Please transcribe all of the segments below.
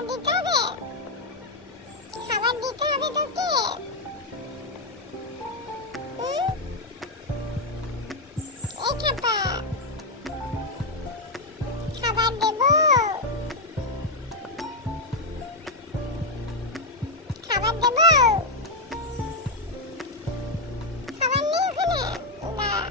খাবার দিতে হবে, খাবার দিতে হবে তোকে। এই খাপা, খাবার দেব, খাবার দেব, খাবার নেই ওখানে, দাঁড়া।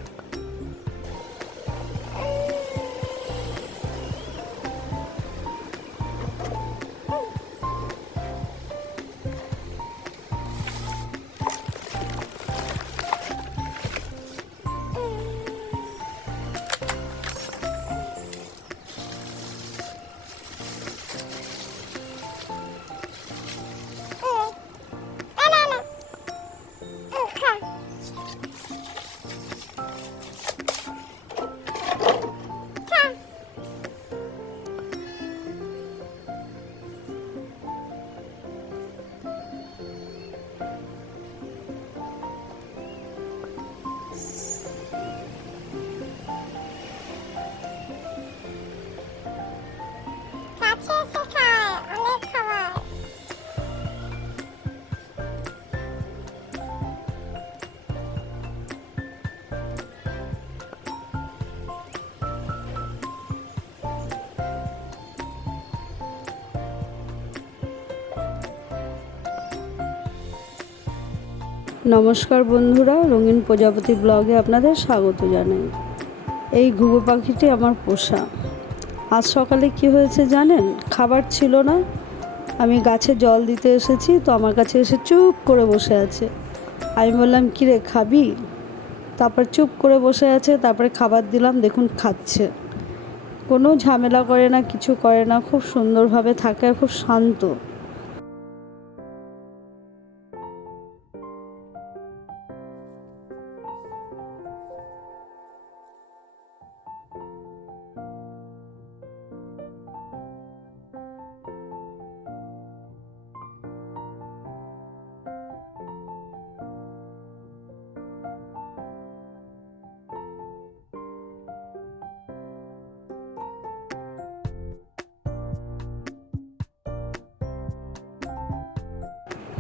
কাছে এসে খায়, অনেক খাবার। নমস্কার বন্ধুরা, রঙিন প্রজাপতি ব্লগে আপনাদের স্বাগত জানাই। এই ঘুঘু পাখিটি আমার পোষা। আজ সকালে কি হয়েছে জানেন? খাবার ছিল না, আমি গাছে জল দিতে এসেছি, তো আমার কাছে এসে চুপ করে বসে আছে। আমি বললাম, কী রে খাবি? তারপর চুপ করে বসে আছে, তারপরে খাবার দিলাম, দেখুন খাচ্ছে। কোনো ঝামেলা করে না, কিছু করে না, খুব সুন্দরভাবে থাকে, খুব শান্ত।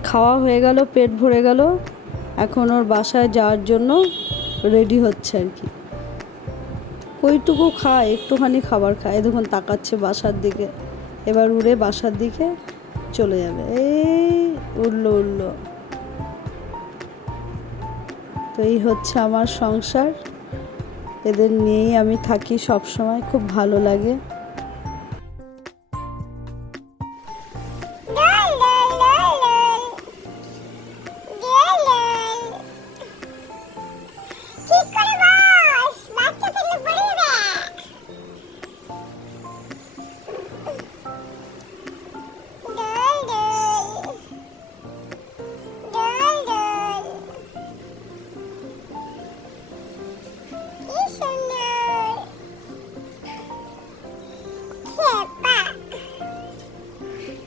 খাওয়া হয়ে গেল, পেট ভরে গেল, এখন ওর বাসায় যাওয়ার জন্য রেডি হচ্ছে আর কি। কইটুকু খায়, একটুখানি খাবার খায়, দেখুন তাকাচ্ছে বাসার দিকে। এবার উড়ে বাসার দিকে চলে যাবে। এই উড়লো উড়লো। তো এই হচ্ছে আমার সংসার, এদের নিয়েই আমি থাকি সব সময়, খুব ভালো লাগে।